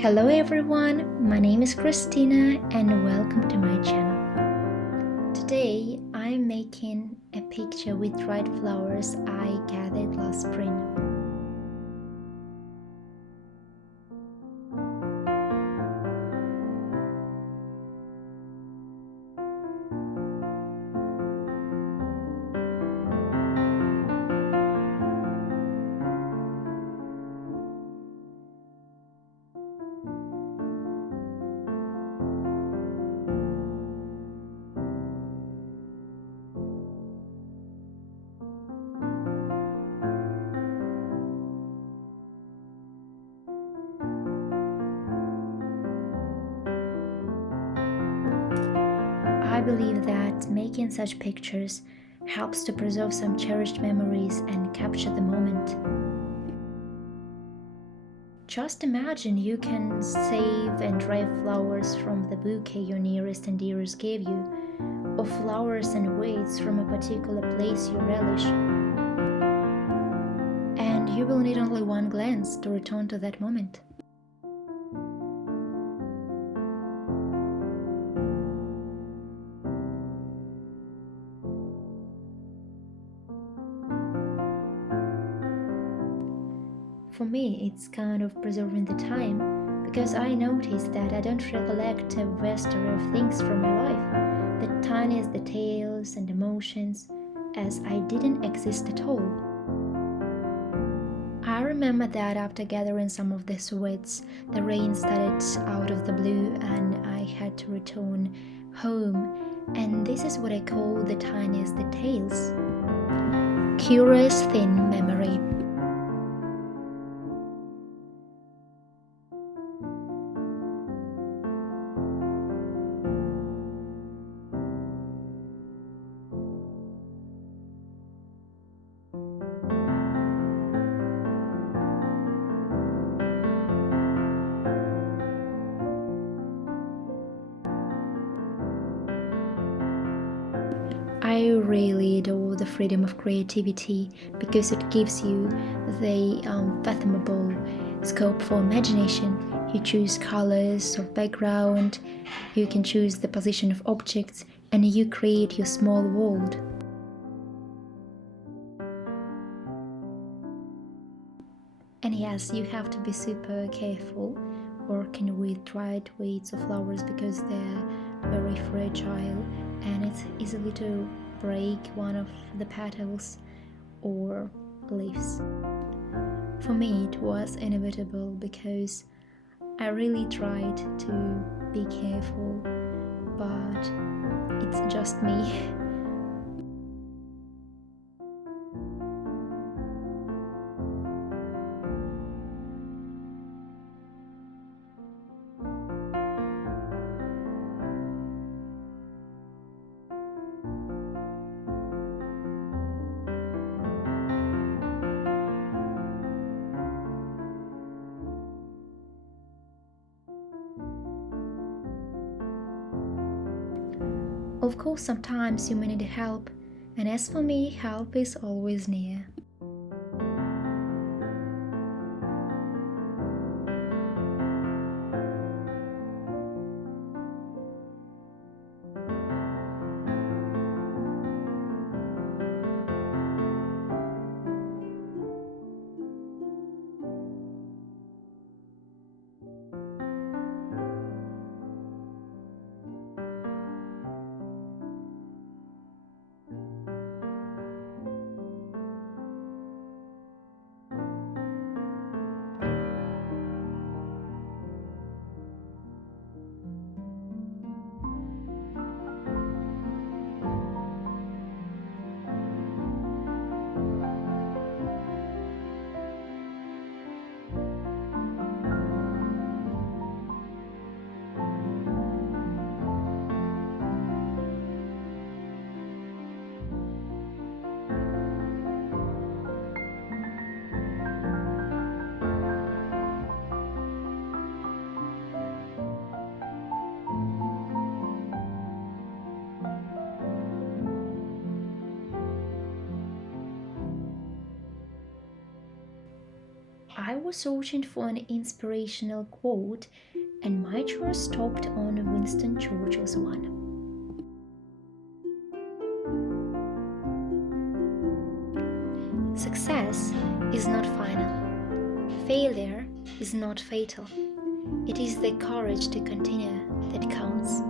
Hello everyone, my name is Christina and welcome to my channel. Today I'm making a picture with dried flowers I gathered last spring. I believe that making such pictures helps to preserve some cherished memories and capture the moment. Just imagine you can save and dry flowers from the bouquet your nearest and dearest gave you, or flowers and weeds from a particular place you relish. And you will need only one glance to return to that moment. For me, it's kind of preserving the time, because I notice that I don't recollect a vast array of things from my life, the tiniest details and emotions, as I didn't exist at all. I remember that after gathering some of the sweats, the rain started out of the blue and I had to return home, and this is what I call the tiniest details. Curious thin memory. I really adore the freedom of creativity because it gives you the fathomable scope for imagination. You choose colors of background, you can choose the position of objects, and you create your small world. And yes, you have to be super careful working with dried weeds or flowers because they're very fragile and it's easily to break one of the petals or leaves. For me, it was inevitable because I really tried to be careful, but it's just me. Of course, sometimes you may need help, and as for me, help is always near. I was searching for an inspirational quote, and my choice stopped on Winston Churchill's one. Success is not final. Failure is not fatal. It is the courage to continue that counts.